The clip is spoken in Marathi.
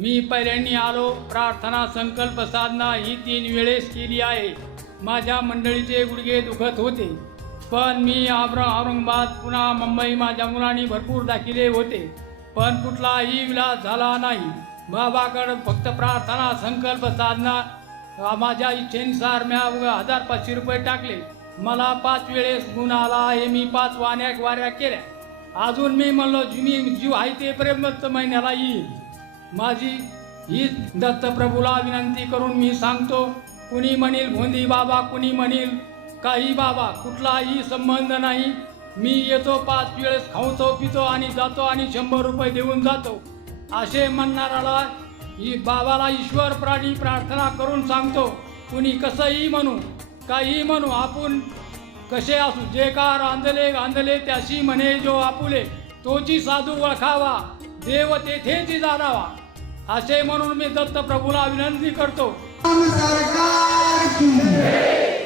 मी पहिल्यांनी आलो प्रार्थना संकल्प साधना ही तीन वेळेस केली आहे. माझ्या मंडळीचे गुडघे दुखत होते. पण मी और औरंगाबाद पुन्हा मुंबई माझ्या मुलांनी भरपूर दाखिले होते. पण कुठलाही विलास झाला नाही. बाबाकडं फक्त प्रार्थना संकल्प साधना माझ्या इच्छेनुसार मी हजार पाचशे रुपये टाकले. मला पाच वेळेस गुण आला आहे. मी पाच वाण्या वाऱ्या केल्या. अजून मी म्हणलो जी- मी जीव आहे ते पर्यंत महिन्याला येईल. माझी ही दत्तप्रभूला विनंती करून मी सांगतो कुणी म्हणील भोंदी बाबा कुणी म्हणील काही बाबा कुठलाही संबंध नाही. मी येतो पाच वेळेस खावतो पितो आणि जातो आणि शंभर रुपये देऊन जातो. असे म्हणणाराला ही बाबाला ईश्वर प्राणी प्रार्थना करून सांगतो कुणी कसंही म्हणू काही म्हणू आपण कसे असू जे का रांधले गांधले त्याशी म्हणे जो आपुले तोची साधू ओळखावा देव तेथेच जाणावा. असे म्हणून मी दत्त प्रभूला विनंती करतो.